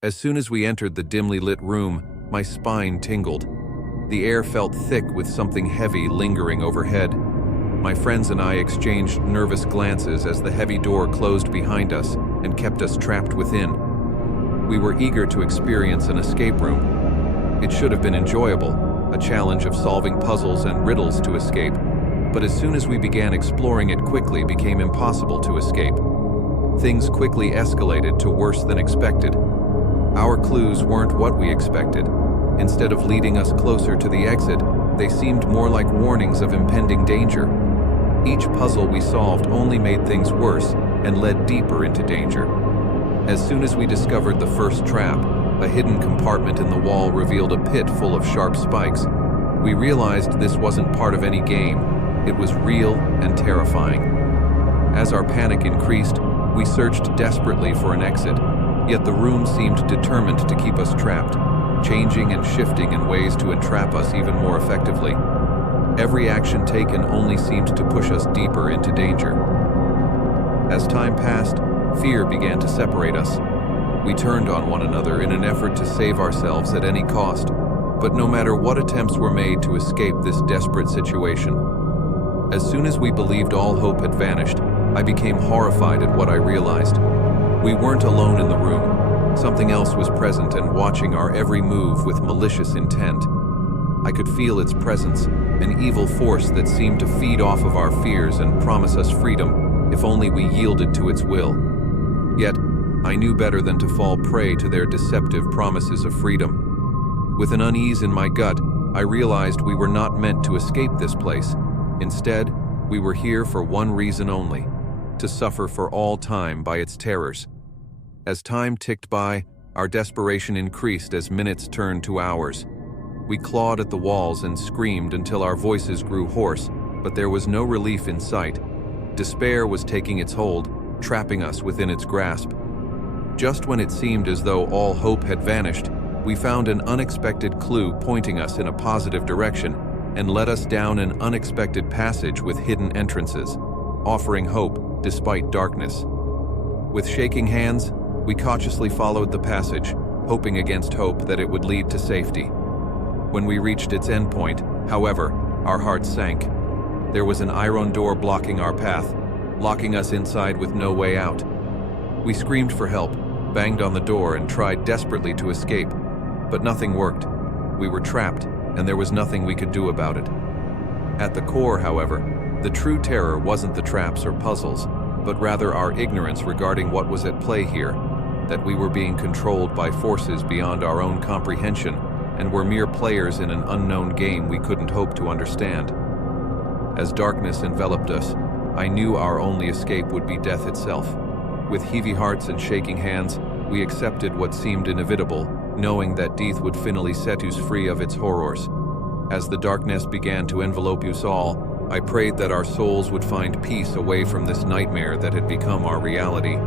As soon as we entered the dimly lit room, my spine tingled. The air felt thick with something heavy lingering overhead. My friends and I exchanged nervous glances as the heavy door closed behind us and kept us trapped within. We were eager to experience an escape room. It should have been enjoyable, a challenge of solving puzzles and riddles to escape, but as soon as we began exploring it quickly became impossible to escape. Things quickly escalated to worse than expected. Our clues weren't what we expected. Instead of leading us closer to the exit, they seemed more like warnings of impending danger. Each puzzle we solved only made things worse and led deeper into danger. As soon as we discovered the first trap, a hidden compartment in the wall revealed a pit full of sharp spikes. We realized this wasn't part of any game. It was real and terrifying. As our panic increased, we searched desperately for an exit, yet the room seemed determined to keep us trapped, changing and shifting in ways to entrap us even more effectively. Every action taken only seemed to push us deeper into danger. As time passed, fear began to separate us. We turned on one another in an effort to save ourselves at any cost, but no matter what attempts were made to escape this desperate situation. As soon as we believed all hope had vanished, I became horrified at what I realized. We weren't alone in the room. Something else was present and watching our every move with malicious intent. I could feel its presence, an evil force that seemed to feed off of our fears and promise us freedom if only we yielded to its will. Yet, I knew better than to fall prey to their deceptive promises of freedom. With an unease in my gut, I realized we were not meant to escape this place. Instead, we were here for one reason only: to suffer for all time by its terrors. As time ticked by, our desperation increased as minutes turned to hours. We clawed at the walls and screamed until our voices grew hoarse, but there was no relief in sight. Despair was taking its hold, trapping us within its grasp. Just when it seemed as though all hope had vanished, we found an unexpected clue pointing us in a positive direction and led us down an unexpected passage with hidden entrances, offering hope despite darkness. With shaking hands, we cautiously followed the passage, hoping against hope that it would lead to safety. When we reached its endpoint, however, our hearts sank. There was an iron door blocking our path, locking us inside with no way out. We screamed for help, banged on the door, and tried desperately to escape, but nothing worked. We were trapped, and there was nothing we could do about it. At the core, however, the true terror wasn't the traps or puzzles, but rather our ignorance regarding what was at play here, that we were being controlled by forces beyond our own comprehension and were mere players in an unknown game we couldn't hope to understand. As darkness enveloped us, I knew our only escape would be death itself. With heavy hearts and shaking hands, we accepted what seemed inevitable, knowing that death would finally set us free of its horrors. As the darkness began to envelop us all, I prayed that our souls would find peace away from this nightmare that had become our reality.